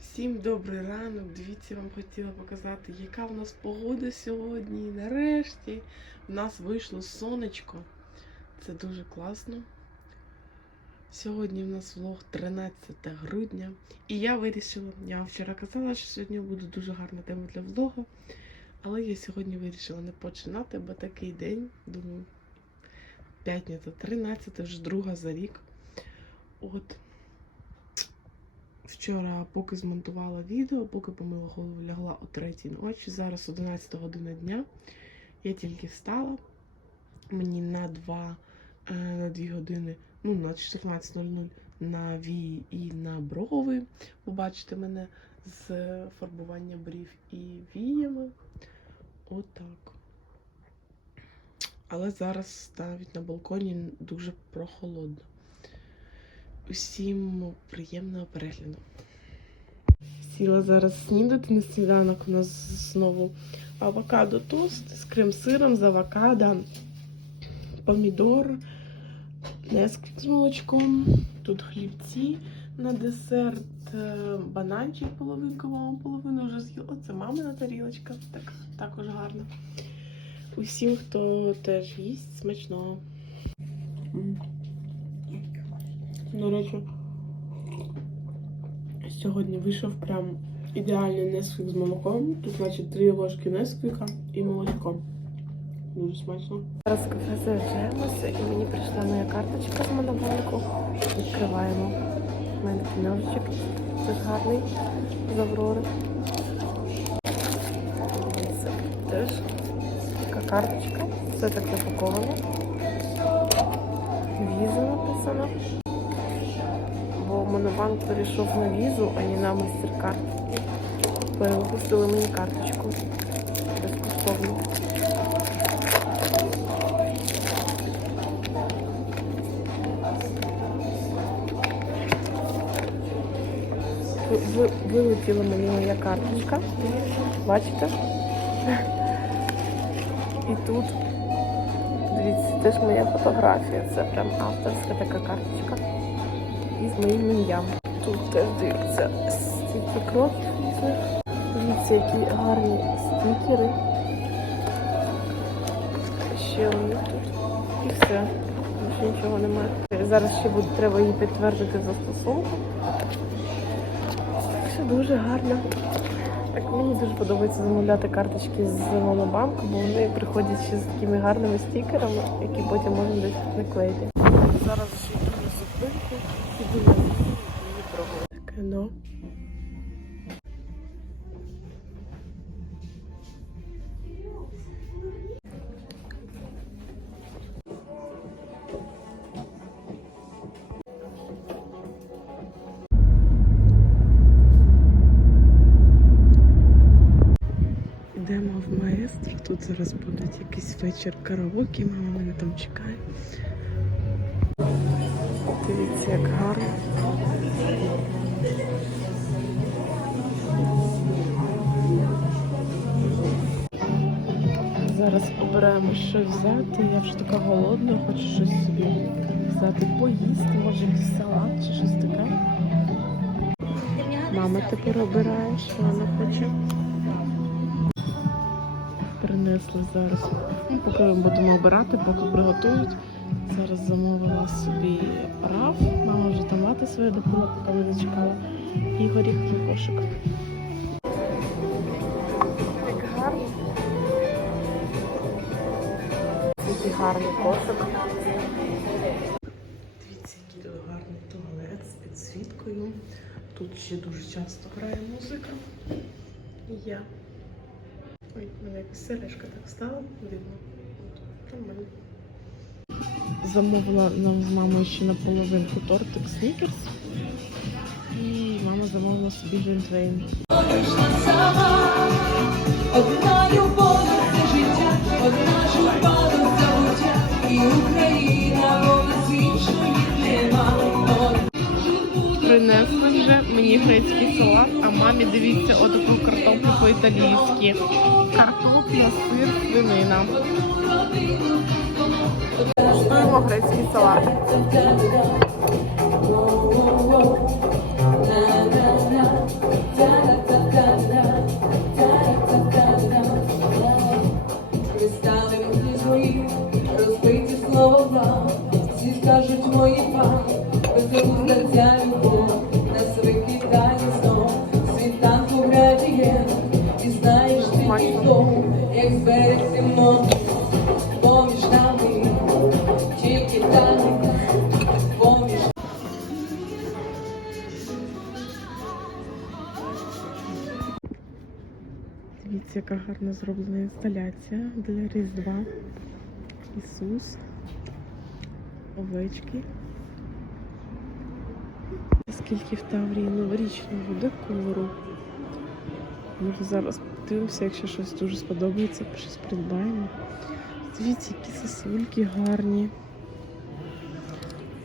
Всім добрий ранок. Дивіться, вам хотіла показати, яка в нас погода сьогодні. Нарешті в нас вийшло сонечко. Це дуже класно. Сьогодні в нас влог 13 грудня. І я вирішила, я вам вчора казала, що сьогодні буде дуже гарна тема для влогу. Але я сьогодні вирішила не починати, бо такий день, думаю, п'ятниця 13, вже друга за рік. От. Вчора, поки змонтувала відео, поки помила голову, лягла о 3 ночі. Зараз 11 година дня. Я тільки встала. Мені на 2, е, на 2 години, ну, на 14.00 на вії і на брови. Побачите мене з фарбуванням брів і віями. Отак. Але зараз навіть на балконі дуже прохолодно. Усім приємного перегляду. Сіла зараз снідати на сніданок. У нас знову авокадо тост з крем-сиром з авокадо, помідор, несквік з молочком. Тут хлібці на десерт, е, бананчик половинку, мама половину вже з'їла. Це мамина тарілочка, так, також гарно. Усім, хто теж їсть, смачного. До речі, сьогодні вийшов прям ідеальний несквік з молоком. Тут, значить, три ложки несквіка і молочко. Дуже смачно. Зараз кафе заїжджаємося і мені прийшла моя карточка з монобанку. Відкриваємо. У мене книжечок. Це гарний з Аврори. Це теж така карточка. Все таке упаковано. Віза написано бо Монобанк перейшов на візу, а не на MasterCard. Перевипустили мені карточку безкоштовно. Ви- ви- Вилетіла мені моя карточка. Бачите? І тут, дивіться, теж моя фотографія. Це прям авторська така карточка і з моїм ім'ям. Тут теж дивіться стільки кроків. Дивіться, які гарні стікери. Ще у тут. І все. Більше нічого немає. Зараз ще буде треба її підтвердити застосунку. Все дуже гарно. Так мені дуже подобається замовляти карточки з Монобанку, бо вони приходять ще з такими гарними стікерами, які потім можна десь наклеїти. Зараз ще йду на зупинку і буду її пробувати. Тут зараз буде якийсь вечір караоке, мама мене там чекає. Дивіться, як гарно. Зараз обираємо що взяти. Я вже така голодна, хочу щось собі взяти, поїсти, може якийсь салат чи щось таке. Мама тепер обирає, що вона хоче. Принесли зараз. Ну, поки ми будемо обирати, поки приготують. Зараз замовила собі раф. Мама вже томати свої допила, поки ми зачекала. І горіховий кошик. Так гарно. Гарний кошик. Дивіться, який гарний туалет з підсвіткою. Тут ще дуже часто грає музика. Я. Ой, мене якась сережка так стала. От, Нормально. Замовила нам з мамою ще наполовинку тортик снікерс. І мама замовила собі глінтвейн. Одна любов це життя, одна журба забуття, і Україна іншої нема. Принесли вже мені грецький салат, а мамі дивіться отаку картоплю по-італійськи. Картопля, сир, свинина. Куштуємо грецький салат. Дивіться, яка гарно зроблена інсталяція для Різдва. Ісус, овечки. Скільки в Таврії новорічного декору. Ми зараз подивимося, якщо щось дуже сподобається, щось придбаємо. Дивіться, які сосульки гарні.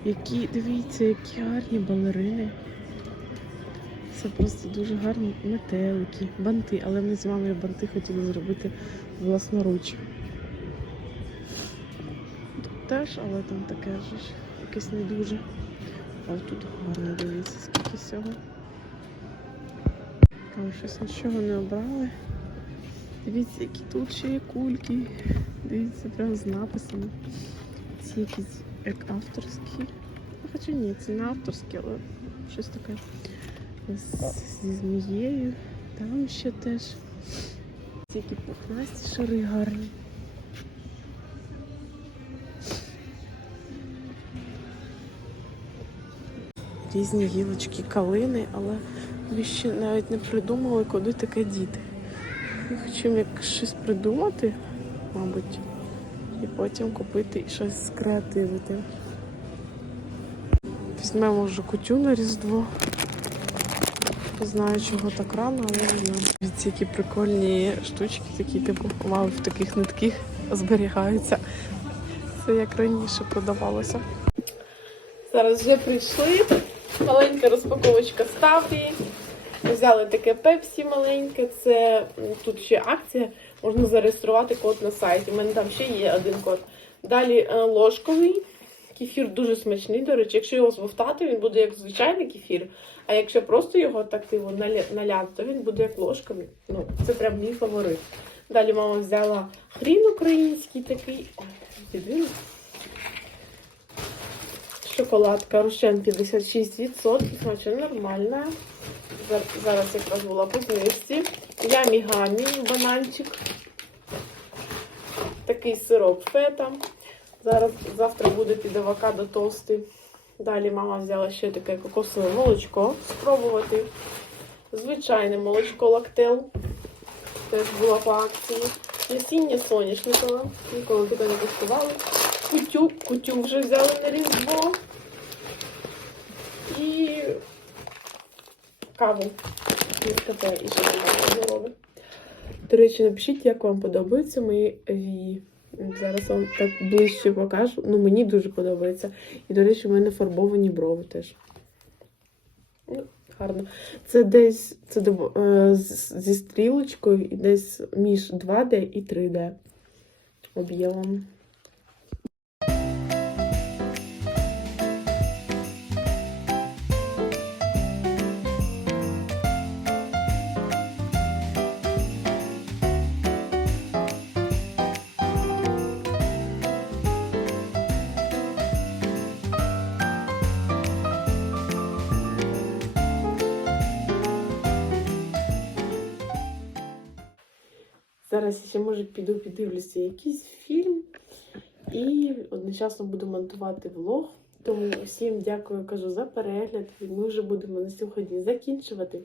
Які, дивіться, які гарні балерини. Це просто дуже гарні метелики, банти, але ми з мамою банти хотіли зробити власноруч. Тут теж, але там таке ж якесь не дуже. А тут гарно дивіться, скільки всього. Там щось нічого не обрали. Дивіться, які тут ще є кульки. Дивіться, прямо з написами. Ці якісь як авторські. Ну, Хоча ні, це не авторські, але щось таке зі змією. Там ще теж тільки пухнасті шари гарні. Різні гілочки калини, але ми ще навіть не придумали, куди таке діти. Ми хочемо як щось придумати, мабуть, і потім купити і щось скреативити. Візьмемо вже кутю на Різдво. Знаю, чого так рано, але знаю. Дивіться, які прикольні штучки, такі, типу, мали в таких нитких зберігаються. Це як раніше продавалося. Зараз вже прийшли. Маленька розпаковочка з Взяли таке пепсі маленьке. Це тут ще акція. Можна зареєструвати код на сайті. У мене там ще є один код. Далі е, ложковий. Кефір дуже смачний, до речі, якщо його звовтати, він буде як звичайний кефір. А якщо просто його так типу, наляти, то він буде як ложковий. Ну, це прям мій фаворит. Далі мама взяла хрін український такий. Ой. Шоколадка Рошен 56%, значить нормальна. Зараз якраз була по знижці. Ямі гамі, бананчик. Такий сироп фета. Зараз завтра буде під авокадо тости. Далі мама взяла ще таке кокосове молочко спробувати. Звичайне молочко лактел. Теж була по акції. Насіння соняшникове. Ніколи таке не куштували. Кутю, кутю вже взяли на різдво. І каву. Нескафе і здорове. До речі, напишіть, як вам подобаються мої вії. Зараз вам так ближче покажу. Ну, мені дуже подобається. І, до речі, в мене фарбовані брови теж. Ну, гарно. Це десь це е, зі стрілочкою десь між 2D і 3D об'ємом. Зараз я ще може піду подивлюся якийсь фільм і одночасно буду монтувати влог. Тому всім дякую кажу за перегляд. Ми вже будемо на сьогодні закінчувати.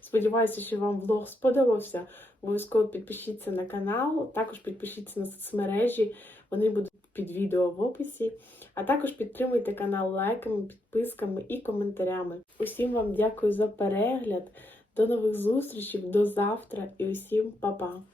Сподіваюся, що вам влог сподобався. Обов'язково підпишіться на канал, також підпишіться на соцмережі. Вони будуть під відео в описі. А також підтримуйте канал лайками, підписками і коментарями. Усім вам дякую за перегляд. До нових зустрічей, до завтра і усім па-па!